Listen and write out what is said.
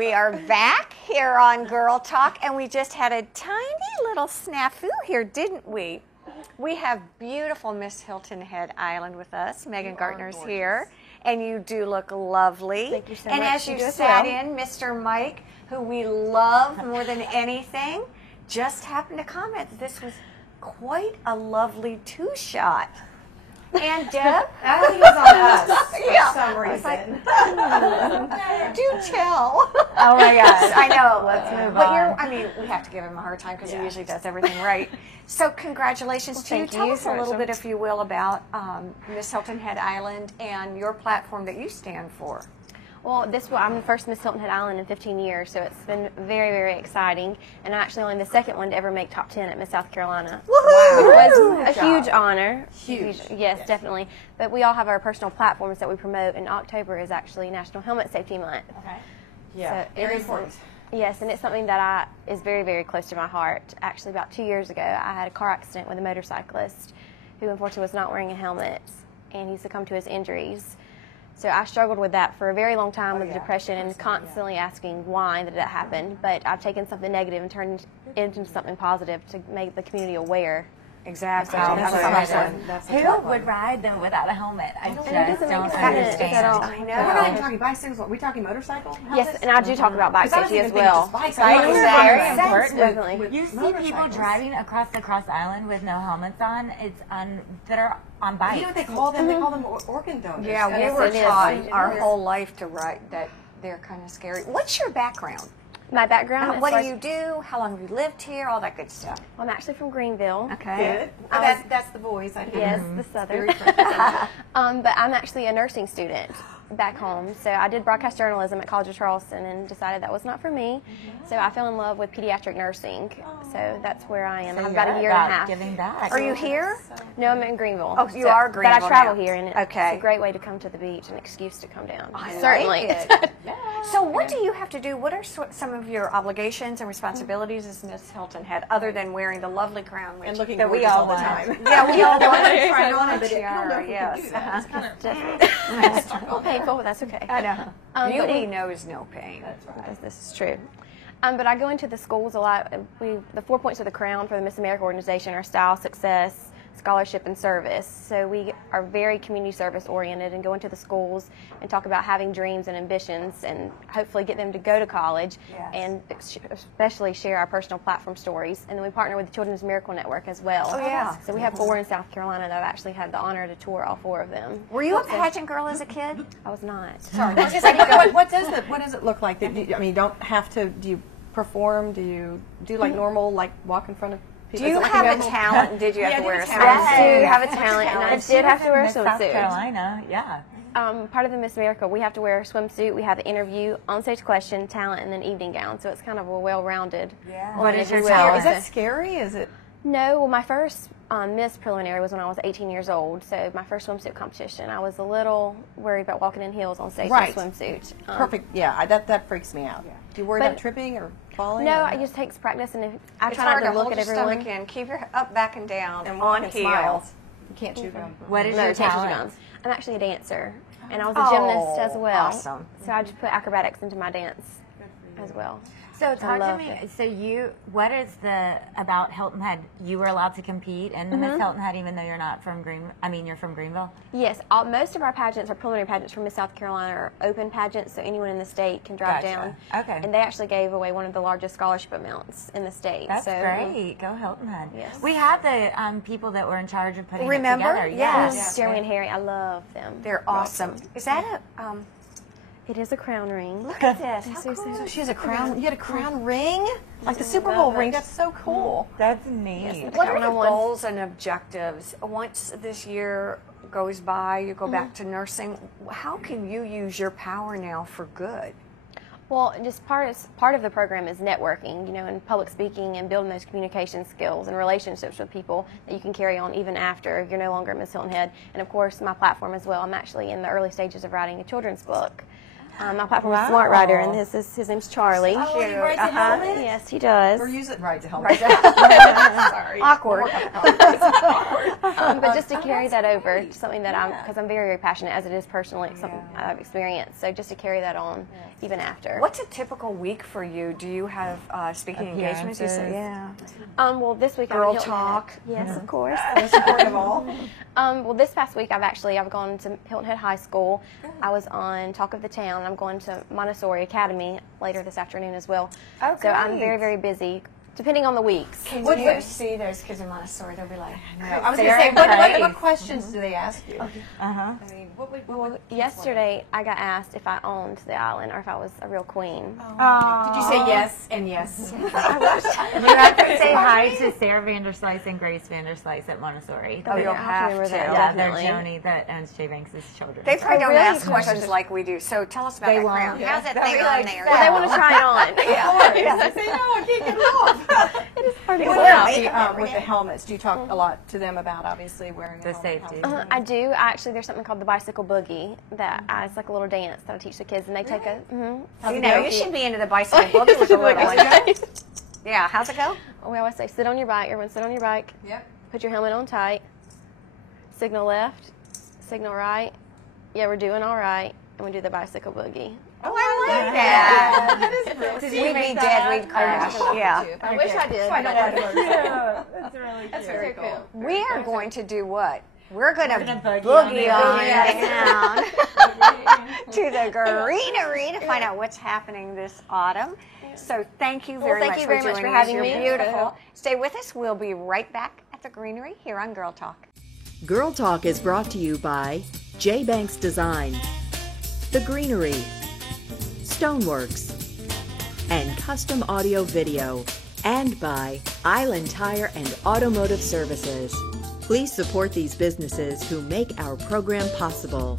We are back here on Girl Talk, and we just had a tiny little snafu here, didn't we? We have beautiful Miss Hilton Head Island with us. Megan Gartner's here, and you do look lovely. Thank you so and much. as you sat in, Mr. Mike, who we love more than anything, just happened to comment that this was quite a lovely two-shot. And Deb? I think it was on us Yeah. for some reason. Do tell. Oh my gosh. I know. Let's move but on. I mean, we have to give him a hard time because he usually does everything right. So congratulations to you. thank Tell you us so a little much. bit, if you will, about Miss Hilton Head Island and your platform that you stand for. Well, I'm the first Miss Hilton Head Island in 15 years, so it's been very, very exciting. And I'm actually only the second one to ever make top 10 at Miss South Carolina. Woohoo! It was a huge honor. Huge. Yes, definitely. But we all have our personal platforms that we promote, and October is actually National Helmet Safety Month. Okay. Yeah, So very it is- important. Yes, and it's something that is very, very close to my heart. Actually, about 2 years ago, I had a car accident with a motorcyclist who unfortunately was not wearing a helmet, and he succumbed to his injuries. So I struggled with that for a very long time with depression and constantly asking why did that happen. But I've taken something negative and turned it into something positive to make the community aware. Exactly. That's Absolutely. Who would ride them without a helmet? I just doesn't don't make sense understand. at all. I We're not even know. talking bicycles. Are we talking motorcycle? Yes, and I do talk about bike Because I was safety even as thinking well. just bikes. Bikes are Exactly. very important. Definitely. You see people motorcycles. driving across the cross island with no helmets on. that are on bikes. You know what they call them? They call them organ donors. Yeah, we Yes, were it is. taught our whole life to write that they're kind of scary. What's your background? My background is What like, do you do? How long have you lived here? All that good stuff. I'm actually from Greenville. Okay. Good. That's the voice. I hear. Yes, the Southern. Very French. But I'm actually a nursing student back home. So I did broadcast journalism at College of Charleston and decided that was not for me. So I fell in love with pediatric nursing. So that's where I am. I've got a year and a half. Giving back. Are you here? No, I'm in Greenville. Oh, you are Greenville But I travel now. here, and it's Okay. a great way to come to the beach, an excuse to come down. I Certainly. like it. So what do you have to do? What are some of your obligations and responsibilities as Miss Hilton Head, other than wearing the lovely crown, which And looking that we gorgeous all all the want? time. Yeah, we all want to try I on know, a but I don't know tiara. if we can Yes. do that. It's kind of It's a little painful, but that's okay. I know. But Beauty we- knows no pain. This is true. But I go into the schools a lot. The 4 points of the crown for the Miss America organization are style, success, scholarship, and service. So we are very community service oriented and go into the schools and talk about having dreams and ambitions and hopefully get them to go to college and especially share our personal platform stories. And then we partner with the Children's Miracle Network as well. Oh, yeah. So we have 4 in South Carolina that I've actually had the honor to tour all 4 of them. Were you a pageant girl as a kid? I was not. Sorry. What does it look like? I mean, you don't have to. Do you perform? Do you do like normal, like walk in front of people? Do you Is it like have a normal- talent? Did you have to do wear a talent. swimsuit? I do have a What's your talent, and I talent? did have to wear a Miss South swimsuit. Carolina, yeah. Part of the Miss America, we have to wear a swimsuit, we have the interview, onstage question, talent, and then evening gown. So it's kind of a well-rounded. Yeah. woman, What is if your you will. talent? Is that scary? Is it? No, well, my first Miss preliminary was when I was 18 years old. So my first swimsuit competition, I was a little worried about walking in heels on stage Right. in a swimsuit. Perfect. Yeah, that freaks me out. Do you worry But- about tripping or falling? No, or? it just takes practice, and I It's try hard not to to look hold at your everyone. stomach in, keep your up, back, and down, and on walk and smile. heels. You can't chew gum. What is No, your it takes you talent? down. I'm actually a dancer, and I was a gymnast as well. Awesome. So I just put acrobatics into my dance as well. So talk to love me. it. So what is about Hilton Head? You were allowed to compete in the Miss Hilton Head, even though you're not from you're from Greenville. Yes, most of our pageants, our preliminary pageants from Miss South Carolina, are open pageants, so anyone in the state can drive Gotcha. down. Okay. And they actually gave away one of the largest scholarship amounts in the state. That's so, great. Go Hilton Head. Yes. We had the people that were in charge of putting Remember? it together. Yes. Yes. Jeremy and Harry, I love them. They're awesome. Is that a? It is a crown ring. Look at this. How so cool. So she has a crown. You had a crown ring, like the Super Bowl ring. That's so cool. That's neat. What are crown I the won. goals and objectives? Once this year goes by, you go back to nursing. How can you use your power now for good? Well, just part of the program is networking, and public speaking and building those communication skills and relationships with people that you can carry on even after you're no longer Miss Hilton Head. And of course, my platform as well. I'm actually in the early stages of writing a children's book. My platform is Smart Rider, and his name's Charlie. Oh, he rides a helmet? Yes, he does. Or use it rides a helmet. Sorry. Awkward. But just to carry that over to something that because I'm very, very passionate, as it is personally, something I've experienced. So just to carry that on even after. What's a typical week for you? Do you have speaking engagements? You say, yeah. Well, this week Girl I'm at Hilton talk. Head. Yes, of course. Most important of all. Well, this past week I've gone to Hilton Head High School. I was on Talk of the Town, and I'm going to Montessori Academy later this afternoon as well. Oh, so I'm great. very, very busy, depending on the weeks. When you see those kids in Montessori, they'll be like, I was going to say, what questions do they ask you? Uh-huh. I mean, what would Well, yesterday I got asked if I owned the island or if I was a real queen. Did you say yes and yes? You have to say hi to Sarah Vanderslice and Grace Vanderslice at Montessori. Oh, you'll have to. Yeah, they're Definitely. Joni that owns J Banks' children. They probably don't really? ask questions like we do. So tell us about They that won't. crown. How's that They'll thing be on like, there? Well, they want to try it on. Say, no, I can't get it off. It is hard to What pull out. about with the helmets? Do you talk a lot to them about obviously wearing The a helmet? safety. I do. Actually, there's something called the bicycle boogie that it's like a little dance that I teach the kids, and they take a. You know, you should be into the bicycle boogie with the little one. Yeah, how's it go? We always say, sit on your bike. Everyone sit on your bike. Yep. Put your helmet on tight. Signal left. Signal right. Yeah, we're doing all right. And we do the bicycle boogie. Oh, I like that. That is brilliant. We'd be dead, we'd crash. Yeah. I wish I did. So I know what it looks Yeah, that's really cute. That's very cool. We are going to do what? We're going to gonna boogie boogie on on down to the greenery to find out what's happening this autumn. So thank you very thank much you for very much joining for us. having You're me. beautiful. Stay with us. We'll be right back at the greenery here on Girl Talk. Girl Talk is brought to you by J Banks Design, The Greenery, Stoneworks, and Custom Audio Video, and by Island Tire and Automotive Services. Please support these businesses who make our program possible.